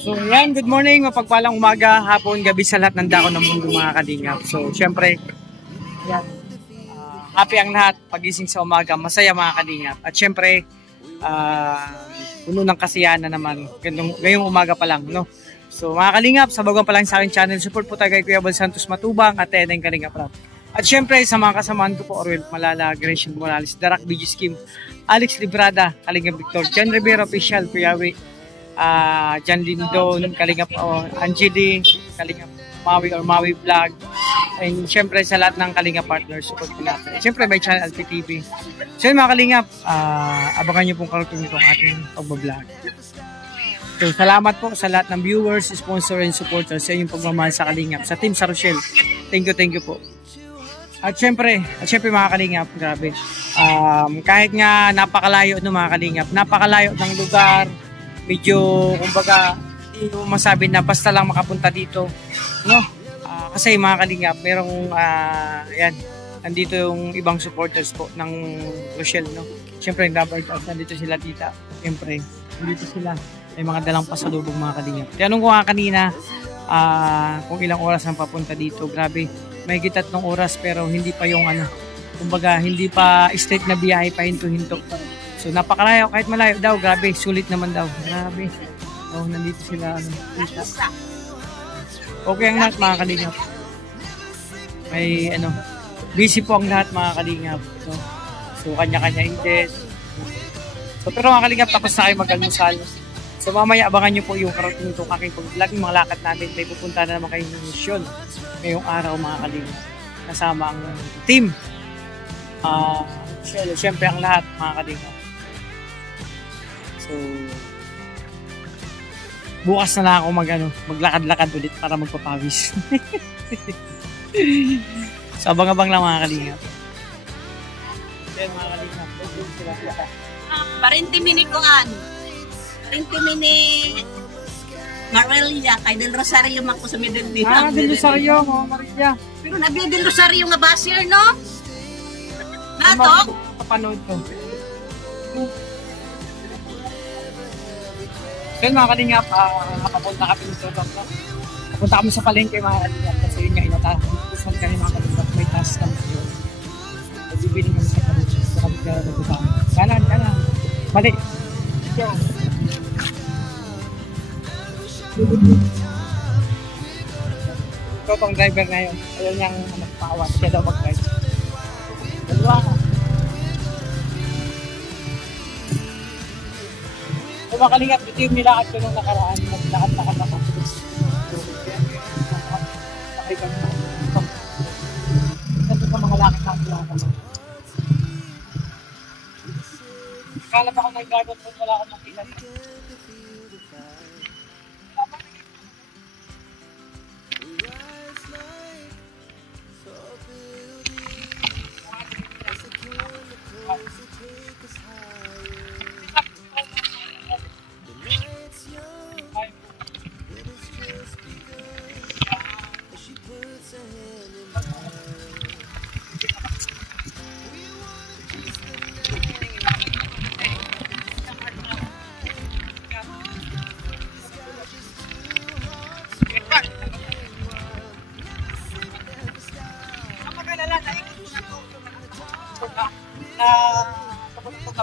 So yan, good morning, mapagpalang umaga, hapon, gabi sa lahat ng dako ng mundo mga kalingap. So syempre, yan, happy ang lahat, pagising sa umaga, masaya mga kalingap. At syempre, puno ng kasiyahan na naman, ngayong umaga pa lang, no? So mga kalingap, sa bagang pa lang sa aking channel, support po tayo kay Kuya Bal Santos Matubang at Teneng Kalingap Rap. At syempre, sa mga kasamahan ko po, Orwell Malala, Gresham Morales, Darak BG Scheme, Alex Librada, Kalingap Victor, Jan Rivera Official, Kuya We, Jan Lindon, Kalingap Angeli, Kalingap Maui or Maui Vlog, and syempre sa lahat ng Kalingap partners, support po natin. Syempre may channel LTTV. So yun mga Kalingap, abangan nyo pong karugtong itong ating pagbablog. So salamat po sa lahat ng viewers, sponsor and supporters sa inyong pagmamahal sa Kalingap, sa Team Sa Rochelle. Thank you po. At syempre mga Kalingap, grabe. Kahit nga napakalayo no mga Kalingap, napakalayo ng lugar, medyo kumbaga hindi mo masabi na basta lang makapunta dito, no? Kasi mga Kalingap, merong yan, nandito yung ibang supporters po ng Rochelle, no? Syempre yung Rubber Dogs, nandito sila tita. Syempre, nandito sila. May mga dalang pasalubong mga Kalingap. Tinanong ko nga kanina kung ilang oras ang papunta dito. Grabe, may higit 3 oras pero hindi pa yung kumbaga hindi pa straight na biyahe pa hinto-hinto. So napakalayo, kahit malayo daw, grabe, sulit naman daw. Grabe. Oh, nandito sila tita. Okay ang lahat mga Kalingap. May busy po ang lahat mga Kalingap. So kanya-kanya indes. So pero mga Kalingap, tapos na kayo mag-almusal. So mamaya abangan nyo po yung karating itong aking pag-vlog, yung mga lakad natin. May pupunta na naman kayo ng misyon ngayong araw mga Kalingap. Kasama ang team. Siyempre ang lahat mga Kalingap. So bukas na lang ako maglakad-lakad ulit para magpapawis. So abang-abang lang mga Kalingap. Yan mga Kalingap. Parinti minikuan. Parinti mini Marelia kay Del Rosario man ko sa Del Del Rosario, Mama Maria. Pero nabi Del Rosario nga basir, no? Nato? Papanood ko. Kaya mga Kalingap, papunta kami dito. Papunta kami sa palengke mga Kalingap. Kasi yun nga inatahan. Gusto kami mga Kalingap. May task kami dito. Bibili kami sa palengke. Gusto kami kaya nagpapaan. Kanan. Balik. Ito. Ito tong driver na yun. Ayaw niyang magpawat. Siya daw mag-drive. Dalawa ka. So mga Kalingap, ito yung nilakad ko nung nakaraan. Naglakad-lakad ako. Sakay kami. Ito sa mga lakad na nilakad. Kalat ako nag-dragon kung wala akong makita.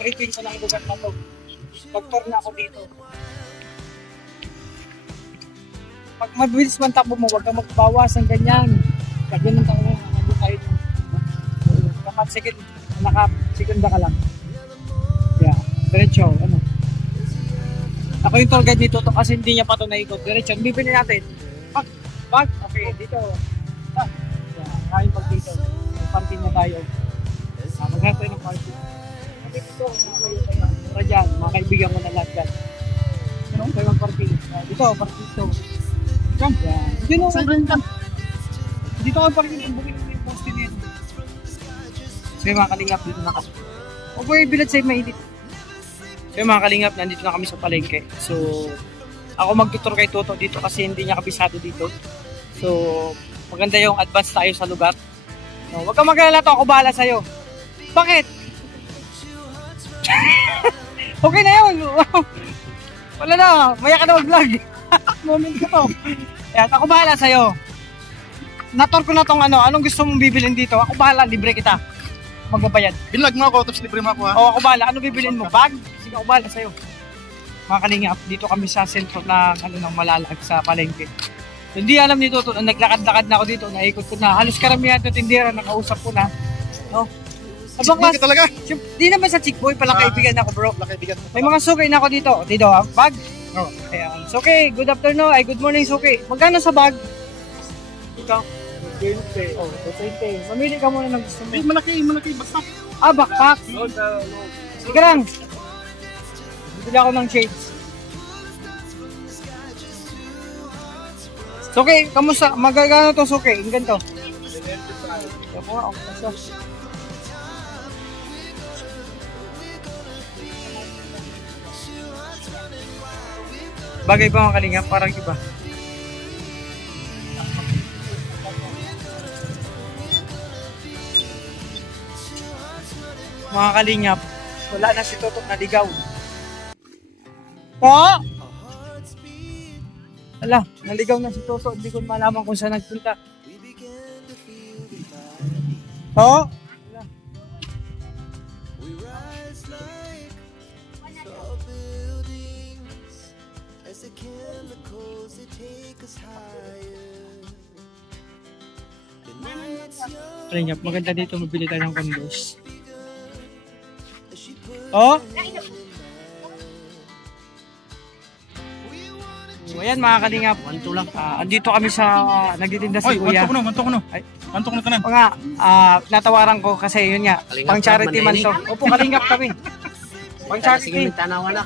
Briefing ko ng lugar na to. Pag-tour na ako dito. Pag mabilis man takbo mo, huwag kang magbawas ang ganyan. Pag ganun tayo na, nandun tayo. Naka-second ka lang. Yeah, diretso, Ako yung tour guide dito to kasi hindi niya pa ito naikot. Diretso, bibili natin. Bag, okay, dito. Yeah, kain pag dito. Parking na tayo. Maghanap tayo ng parking. Dito, para dyan, mga kaibigan mo na lahat dyan. Tayo ang parking. Dito, parking dito. Jump. Dito ang parking. Bumili ko yung poste dito. So yung mga Kalingap, dito na kasi. O boy, bilad sa'yo mainit. So yung mga Kalingap, nandito na kami sa palengke. So, ako magtutur kay Toto dito kasi hindi niya kabisado dito. So, maganda yung advance tayo sa lugar. No, huwag kang mag-alala to, ako bahala sa'yo. Bakit? Okay na yun. Wala na, maya ka na mag-vlog. Moment ko to. Ayan, ako bahala sa'yo. Nator ko na tong ano, anong gusto mong bibilin dito? Ako bahala, libre kita. Magbabayad. Binlag mo ako, tapos libre mo ako ha. Oo, ako bahala. Ano bibilin mo? Bag? Sige, ako bahala sa'yo. Mga kalingap, dito kami sa sentro ng Malalag sa palengke. Hindi alam nito, naglakad-lakad na ako dito, naikot ko na. Halos karamihan ng tindera, nakausap ko na. No? Chickboy ka talaga? Di naman sa chickboy, pala kaibigan ako bro. Kaibigan mo. May mga sukay na ako dito. Dito, bag. Oh, ayan. Suki, good afternoon. Ay, good morning, Suki. Magkano sa bag? Ikaw? 20. Oh, 20. Mamili ka muna ng gusto mo. Eh, malaki, backpack. Ah, backpack. Sige lang. Bibili ako ng shades. Suki, kamusta? Magagano to, Suki? Ang ganito. Ako nga, okay. Bagay ba mga kalingap? Parang iba. Mga kalingap, wala na si Totot na ligaw. Po! Ala, naligaw na si Toto. Hindi ko malaman kung saan nagpunta. Po! Ala. Kalingap, maganda dito mabili tayo ng condos. Oh! So, ayan mga kalingap, lang. Andito kami sa nagtitinda si Kuya. Mantok ko no. Ay, mantok na tanan. O nga, natawaran ko kasi yun nga, pang charity man to. Opo, kalingap kami. Pang charity. Sige, tanawa na.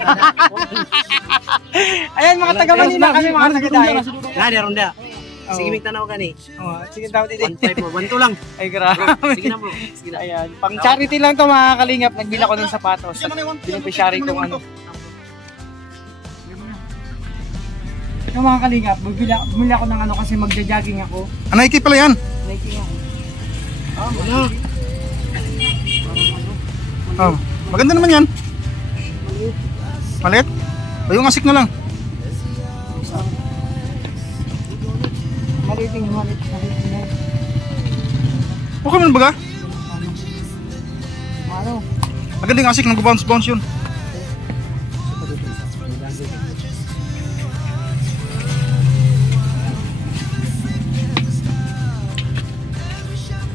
Ayan mga taga-Manila kami, mga taga-Dayan. Lada, ronda. Oo. Sige, may tanaw ka ni. Sige, tawag dito. 1.5 mo, 1.2 lang. Ay, grabe. Sige na bro. Sige na. Ayan, pang charity lang to mga kalingap. Nagbila ko ng sapatos. Beneficiary kong ano. Yung mga kalingap, bumili ako ng ano kasi magja-jogging ako. Nike pala yan. Nike nga. Ano? Oh, maganda naman yan. Malit? O yung asik na lang. Maliting. Okay man baga? Ano? Maganda yung asik, nag-bounce yun.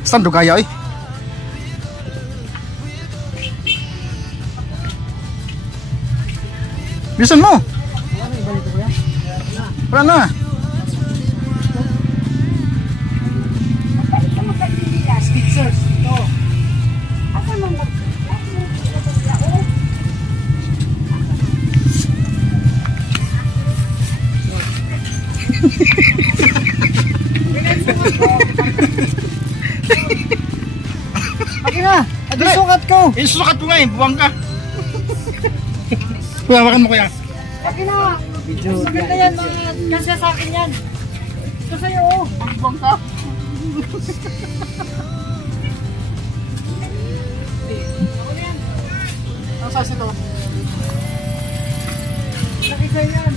Saan do kaya eh? Bilisan mo! Wala na! Akin na! Adi sukat ko! Isusukat ko nga eh, buwang ka! Kuya, wakan mo kuya. Akin na! Maganda yan mga kasi sa akin yan! Ito sa'yo oh! Buwang ka! Ang size ito? Laki sa'yo yan!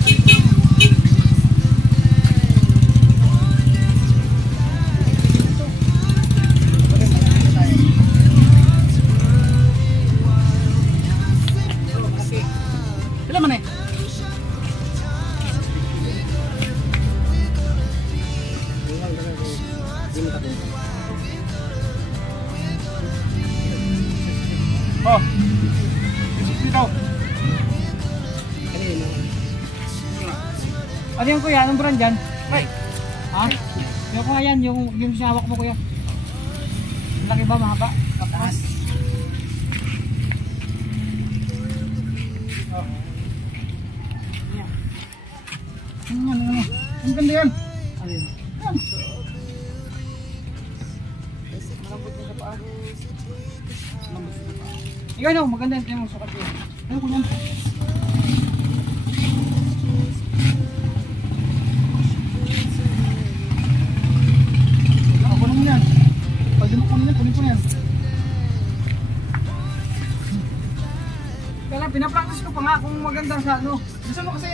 Ilan man eh? Oh. Dito. Ano yan kuya? Anong brand yan? Ay. Ha? Yung kuya yan, yung sinawak mo kuya. Laki ba, mahaba? Mataas. Oh. Ano? Ang ganda yan. Ano yun? Yan. Malambot mo sa paa. Ikaw no, maganda yung sukat yun. Ano ko yan? Ako naman yan. Pag di mo kunin ko yan. Kaya lang, pinapractice ko pa nga kung maganda sa ano. Gusto mo kasi.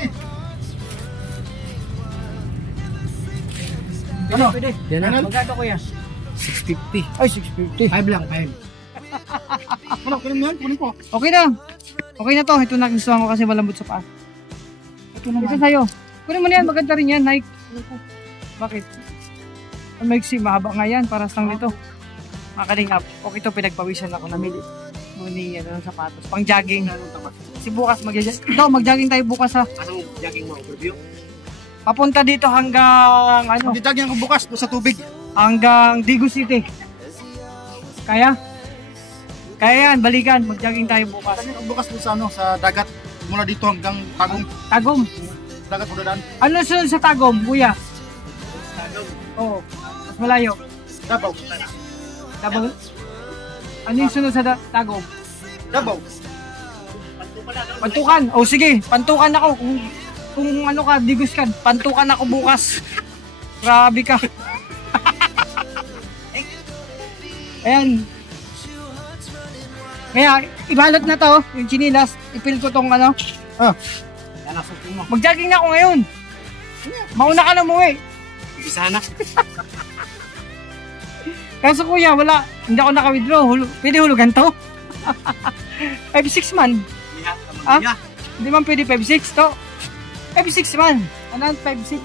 Ano? Pwede. Yan na. Magkano kuya? 650. Ay, 650. 5 lang, 5. Ano? Kunin mo yan? Kunin ko. Okay na. Okay na to. Ito na gustuhan ko kasi malambot sa paa. Ito naman. Ito sa'yo. Kunin mo na yan. Maganda rin yan, Nike. Bakit? Ang maiksi, mahaba nga yan. Para sa nito. Makalingap. Okay to, pinagpawisan ako. Namili. Muni, ano, sapatos. Pang jogging. Kasi bukas mag-jogging tayo bukas ha. Anong jogging mo? Overview? Papunta dito hanggang, ano, Ditagyan ko bukas doon sa tubig. hanggang Digu City. Kaya? Kaya yan, balikan. Mag-jogging tayo bukas. Ditagyan ko bukas doon sa, ano, sa dagat. Mula dito hanggang Tagum. Tagum. Dagat mo dadaan. Ano sunod sa Tagum, kuya? Oo. Mas malayo. Davao. Davao? Ano yung sunod sa Tagum? Davao. Pantukan. O sige, pantukan ako. Kung ano ka, digos ka, pantukan ako bukas. Grabe ka. Ayan. Kaya, ibalot na to, yung chinilas. Ipil ko tong ano. Yan ang suko mo. Mag-jogging na ako ngayon. Mauna ka na umuwi. Isa na. Kaso kuya, wala. Hindi ako naka-withdraw. Pwede hulugan to? 5-6 man. Ah? Yeah. Hindi man pwede 5-6 to. 5-6 man. Ano 5-6?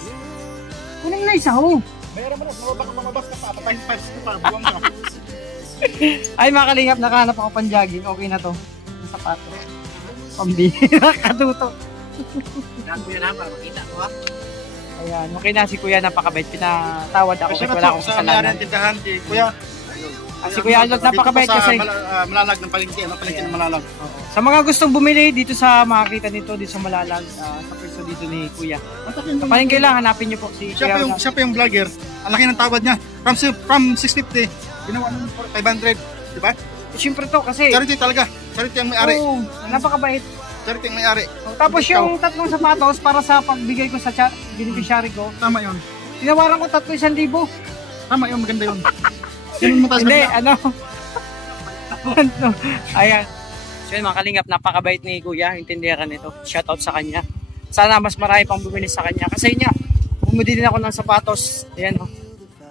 Kunin na isa ho. Mayroon mo na. Baka mamabas ka pa. Patayin 5 pa. Buwang ka. Ay mga kalingap, nakahanap ako pang jogging. Okay na to. Yung sapato. Pambihira katuto. Yan mo yan ha, para makita ko ha. Ayan, okay na si kuya, napakabait. Pinatawad ako kasi wala akong Sa kasalanan. tindahan, Kuya. Si Kuya Alot, napakabait kasi. Malalag ng palengke. Ano palengke ng Malalag? Sa mga gustong bumili dito sa makakita nito dito sa Malalag, sa pwesto dito ni Kuya. Palengke lang, hanapin niyo po si Kuya Alot. Siya pa yung vlogger. Ang laki ng tawad niya. From 650, ginawa ng 500. Diba? Siyempre to kasi. Charity talaga. Charity ang may-ari. Oo, napakabait. Charity ang may-ari. Tapos yung tatlong sapatos para sa pagbigay ko sa beneficiary ko, Tama yun. tinawaran ko 3,100. Tama yun. Maganda yun. Sino mo taas Hindi, na? ano. Ayan. So yun mga kalingap, napakabait ni Kuya, intindihan ka nito. Shoutout sa kanya. Sana mas marami pang bumili sa kanya. Kasi niya, bumili din ako ng sapatos. Ayan o.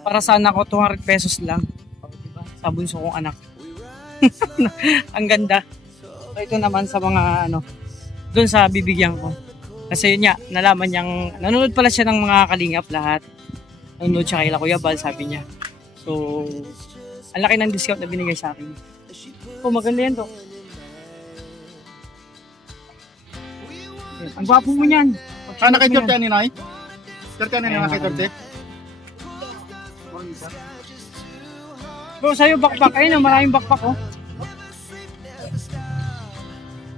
Para sana ako 200 pesos lang. O, diba? Sa bunso kong anak. Ang ganda. So ito naman sa mga ano, doon sa bibigyan ko. Kasi yun niya, nalaman niyang, nanonood pala siya ng mga kalingap lahat. Nanonood siya kay Kuya Bal, sabi niya. So, ang laki ng discount na binigay sa akin. Oh, maganda yan to. Ang gwapo mo niyan. Sana kay Torte ni Nay? Torte ni Nay kay Torte? Bro, sa'yo backpack. Ayun, maraming backpack oh.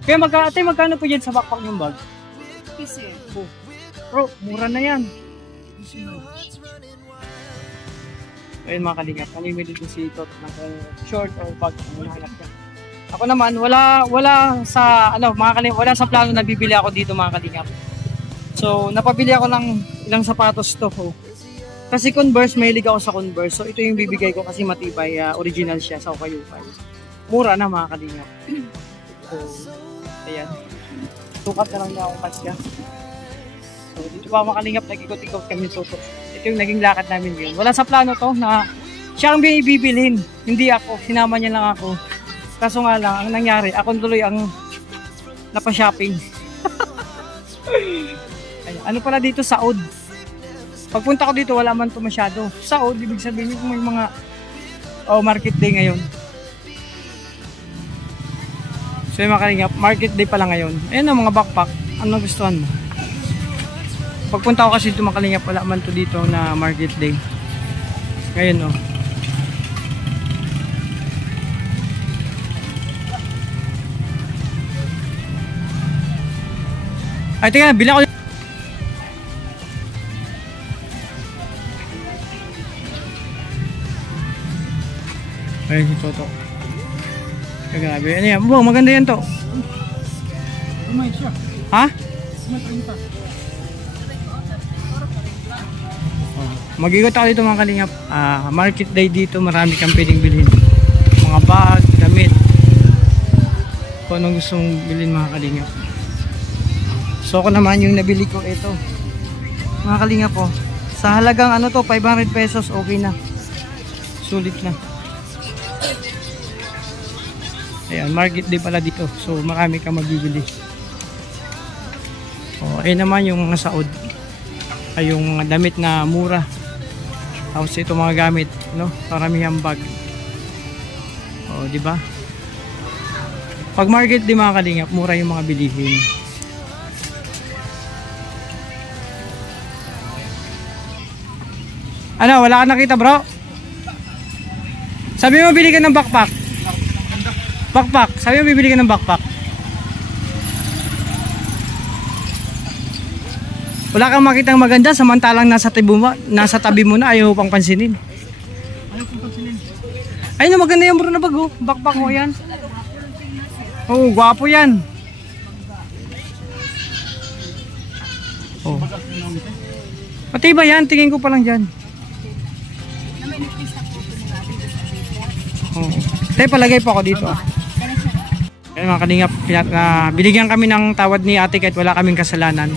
Kaya magkano po dyan sa backpack yung bag? Kasi, Oh. Bro, mura na yan. Ayun mga kalingap, namimili din si Tot ng short or bag ang hinahanap niya. Ako naman, wala sa mga kalingap, wala sa plano na bibili ako dito mga kalingap. So, napabili ako ng ilang sapatos to. Oh. Kasi Converse, mahilig ako sa Converse. So, ito yung bibigay ko kasi matibay, original siya sa ukay-ukay. Mura na mga kalingap. So, ayan. Tukat na lang niya akong kasya. So, dito pa mga kalingap, nag-ikot-ikot kami tutok. Ito yung naging lakad namin yun. Wala sa plano to na siya ang bibilhin. Hindi ako. Sinama niya lang ako. Kaso nga lang, ang nangyari, ako tuloy ang napashopping. Ay, ano pala dito? Saud. Pagpunta ko dito, wala man to masyado. Saud, ibig sabihin kung may mga market day ngayon. So yung mga kalingap, market day pala ngayon. Ayan ang mga backpack. Ano gustuhan mo? Pagpunta ko kasi dito mga kalingap, wala man to dito na market day. Ngayon oh. Ay, tingnan, bila ko. Ay, si Toto. Ay, grabe. Ano yan? Buwang, maganda yan to. Umay siya. Ha? Umay 30. Mag-ikot ako dito mga kalingap. Market day dito, marami kang pwedeng bilhin. Mga bag, damit. Kung anong gusto mong bilhin mga kalingap. So ako naman yung nabili ko ito. Mga kalinga po. Sa halagang ano to, 500 pesos, okay na. Sulit na. Ayan, market din pala dito. So marami kang mabibili. O, ayun naman yung mga saod. Ay yung mga damit na mura. Tapos ito mga gamit, no? Paramihang bag. O, di ba? Pag market di mga kalingap, mura yung mga bilihin. Ano, wala ka nakita bro? Sabi mo bili ka ng backpack. Backpack, sabi mo bibili ka ng backpack. Wala kang makitang maganda samantalang nasa tabi mo na ayaw pang pansinin. Ayaw kong pansinin. Ay na maganda yung bro na bag oh. Backpack mo yan. Oo, gwapo yan. Oh. Pati ba yan? Tingin ko pa lang dyan. Oh. Tayo palagay po ako dito. Ayun mga kalingap, binigyan kami ng tawad ni ate kahit wala kaming kasalanan.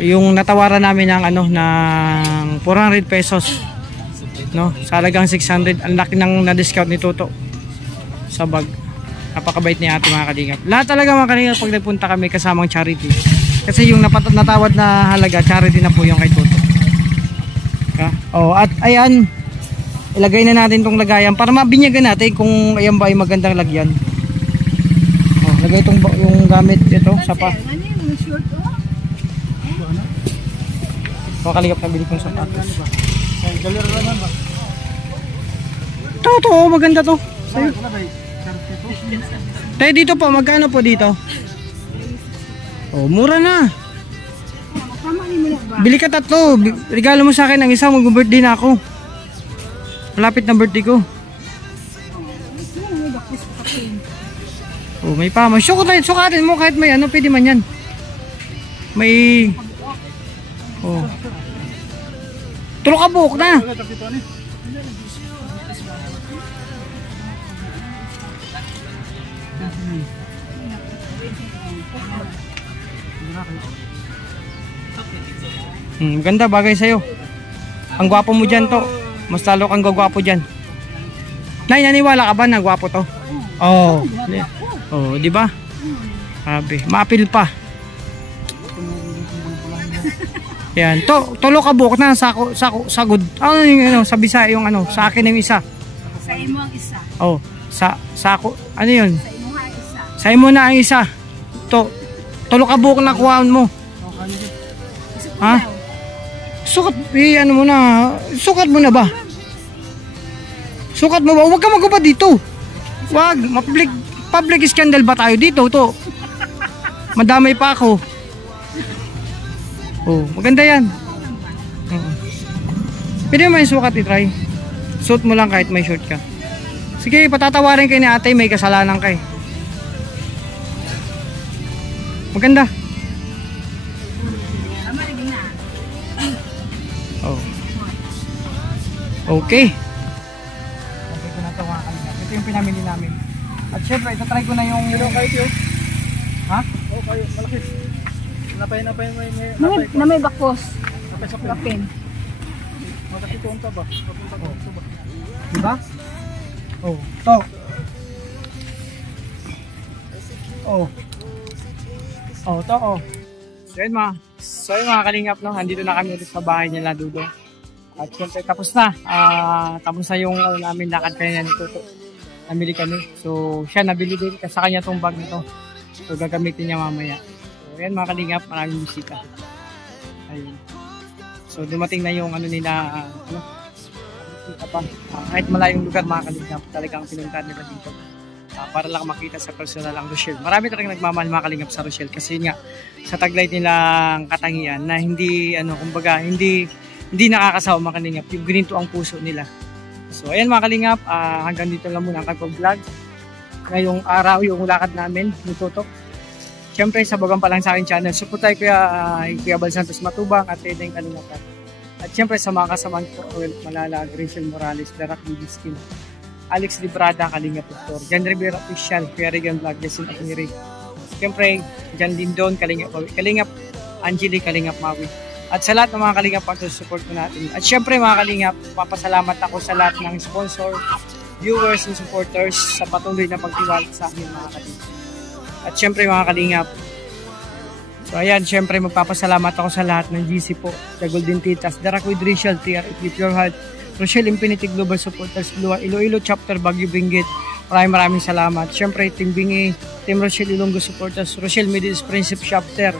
Yung natawaran namin ng ano ng 400 pesos, no? Sa halagang 600, ang laki ng na-discount ni Toto sa bag. Napakabait ni ate mga kalingap. Lahat talaga mga kalingap pag nagpunta kami kasamang charity. Kasi yung natawad na halaga, charity na po yung kay Toto. Oh, at ayan, ilagay na natin tong lagayan para mabinyagan natin kung ayan ba ay magandang lagyan. Oh, lagay itong yung gamit ito sa pa. Makaligap na bili kong sapatos. Galera naman ba? Ito, maganda to. Sa'yo. Tayo dito po, magkano po dito? Oh, mura na. Bili ka 3. Regalo mo sa akin ang isa, mag-birthday na ako. Malapit na birthday ko. Oh, may pama. Sukatin mo kahit may ano, pwede man yan. May... Oh. Tulok ka buhok na. Ganda, bagay sa'yo. Ang gwapo mo dyan to. Mas lalo kang gwapo dyan. Nay, naniwala ka ba na gwapo to? Oo. Oh, di ba? Sabi, maapil pa. Yan, tulo ka buhok na sagod. Ano yung sa Bisaya yung ano, sa akin yung isa. Sa imo ang isa. Oh, sako. Ano yun? Sa imo ang isa. Sa imo na ang isa. Tulo ka buhok na kuhaan mo. Ha? Sukat, ano mo na, sukat mo na ba? Sukat mo ba? Huwag ka magubad dito. Huwag, public scandal ba tayo dito? To. Madamay pa ako. Oh, maganda yan. Pwede mo yung sukat i-try. Suot mo lang kahit may short ka. Sige, patatawarin kayo ni ate, may kasalanan kay. Maganda. Oh. Okay. Okay ko na ito mga kalingap. Ito yung pinamili namin. At syempre, itatry ko na yung... Ha? Oh, kayo, malaki. Napay Na may bakos. Kapin. Magkakituon ka ba? Diba? Oh, to. Oh. Oh, to, oh. So yun mga kalingap, no? Andito na kami ulit sa bahay nila, Dudo. At syempre, tapos na. Tapos na yung namin lakad kanina ni Toto. Namili kami. So, siya nabili din sa kanya tong bag nito. So, gagamitin niya mamaya. So, yan mga kalingap, maraming bisita. Ayun. So, dumating na yung ano nila, kahit malayong lugar mga kalingap, talagang pinuntahan nila dito. Para lang makita sa personal ang Rochelle. Marami talagang nagmamahal mga kalingap sa Rochelle kasi nga sa taglay nilang katangian na hindi kumbaga hindi nakakasawa mga kalingap, yung gininto ang puso nila. So ayan mga kalingap, hanggang dito lang muna ang vlog ngayong araw yung lakad namin ni Toto. Siyempre sa bagang pa lang sa akin channel, support tayo Kuya Bal Santos Matubang at Edeng Kalingap. At siyempre sa mga kasamang ko, Malalag, Rachel Morales, Darak Bibiskin, Alex Librada, Kalingap Victor, Jan Rivera Official, Kuya Regan Vlog, Jason Akiri, Siyempre, dyan din doon, Kalingap Angeli, Kalingap Maui. At sa lahat ng mga Kalingap partners, support ko natin. At syempre mga Kalingap, papasalamat ako sa lahat ng sponsor, viewers, and supporters sa patuloy na pagtiwala sa akin mga Kalingap. At syempre mga Kalingap, so ayan, syempre magpapasalamat ako sa lahat ng GC po, sa Golden Titas, The Rock with Rachel, TRF with Your Heart, Rochelle Infinity Global Supporters, Iloilo Chapter, Baguio Benguet. Maraming salamat. Syempre, Team Bingi, Team Rochelle Ilonggo Supporters, Rochelle Middle East Friendship Chapter,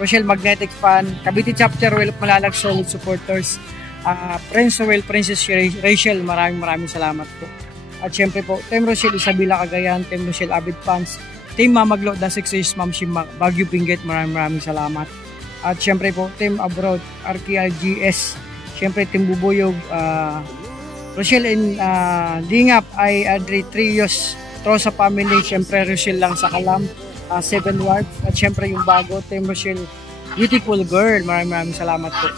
Rochelle Magnetic Fan, Cavite Chapter, Well of Malalag Solid Supporters, Prince Roel, Princess Rachel, maraming salamat po. At syempre po, Team Rochelle Isabela Cagayan, Team Rochelle Avid Fans, Team Mamaglo, The 6 Years Ma'am Shim, Baguio Benguet, maraming salamat. At syempre po, Team Abroad, RKRGS, syempre Team Bubuyog, Rochelle and Lingap ay Adri Trios, Trosa Family, syempre Rochelle lang sa Kalam, 7 Wards, at syempre yung bago, Team Rochelle Beautiful Girl, maraming salamat po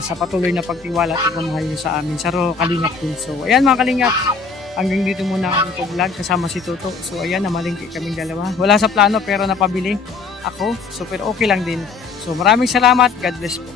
sa patuloy na pagtiwala at pagmamahal nyo sa amin sa Kalingap din. So ayan mga Kalingap, hanggang dito muna ang vlog kasama si Toto. So ayan, namalingki kaming dalawa, wala sa plano pero napabili ako, super okay lang din. So maraming salamat, God bless po.